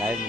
Live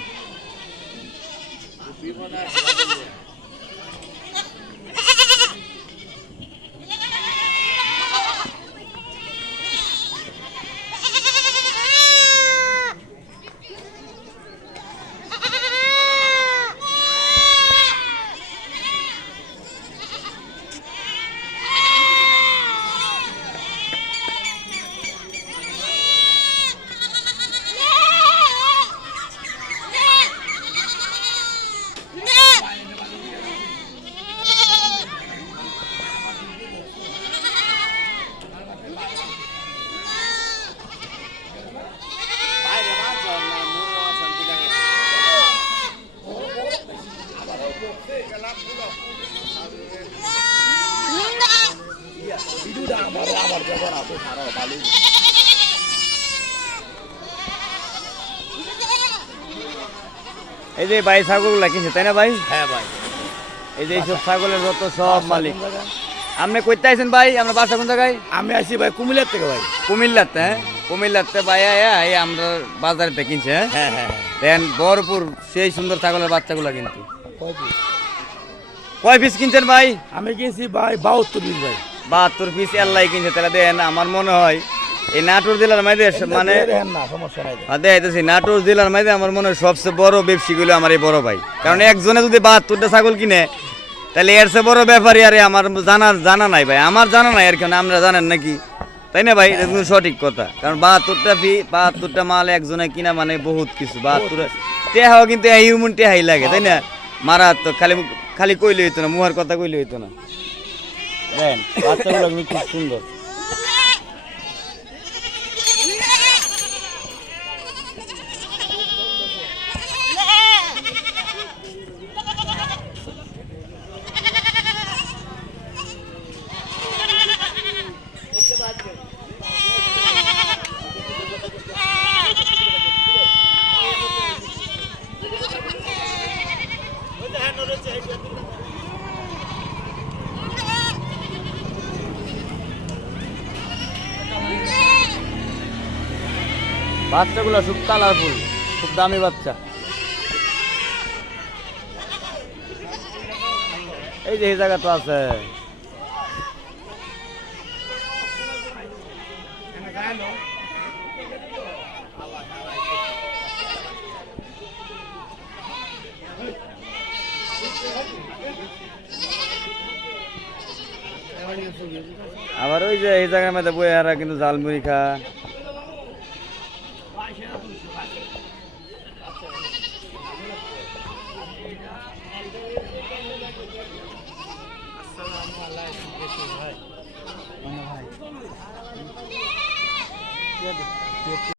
এই যে ভাই ছাগলগুলা কিনছে তাই না ভাই? হ্যাঁ ভাই। এই যে এইসব ছাগলের যত সব মালিক। আপনি কইতে আইছেন ভাই আমরা বাসা কোন জায়গায়? আমি আসি ভাই কুমিল্লার থেকে ভাই। কুমিল্লাতে হ্যাঁ? কুমিল্লাতে ভাই আয়া এই আমরা বাজারেতে কিনছে হ্যাঁ? হ্যাঁ হ্যাঁ দেন বরপুর সেই সুন্দর ছাগলের বাচ্চাগুলো কিন্তু। কয় পিস কিনছেন ভাই? আমি কিনছি ভাই বাহাত্তর পিস ভাই। বাহাত্তর পিস এল্লাই কিনছে তাহলে দেন আমার মনে হয় এই নাটোর জেলার মাঝে মানে হ্যাঁ নাটোর জেলার মাঝে আমার মনে হয় সবচেয়ে বড় ব্যবসী গুলো আমার এই বড় ভাই। কারণ একজনে যদি বাহাত্তরটা ছাগল কিনে তাহলে এর চেয়ে বড় ব্যাপারই আরে আমার জানা জানা নাই ভাই। আমার জানা নাই আর কেন আমরা জানেন নাকি? তাই না ভাই? এটা কিন্তু সঠিক কথা। কারণ বাহাত্তরটা ফি বাহাত্তরটা মাল একজনে কিনা মানে বহুত কিছু। বাহাত্তর টেহাও কিন্তু হিউম্যান টেহাই লাগে তাই না? মারাত্মক খালি খালি কইলে হইতো না মুহার কথা কইলে হইতো না। দেন বাচ্চাগুলো কিন্তু খুব সুন্দর। বাচ্চাগুলো খুব কালারফুল খুব দামি বাচ্চা। এই যে এই জায়গা তো আছে। আবার ওই যে এই জায়গার মধ্যে বই হারা কিন্তু জালমুড়ি খা। ভাই।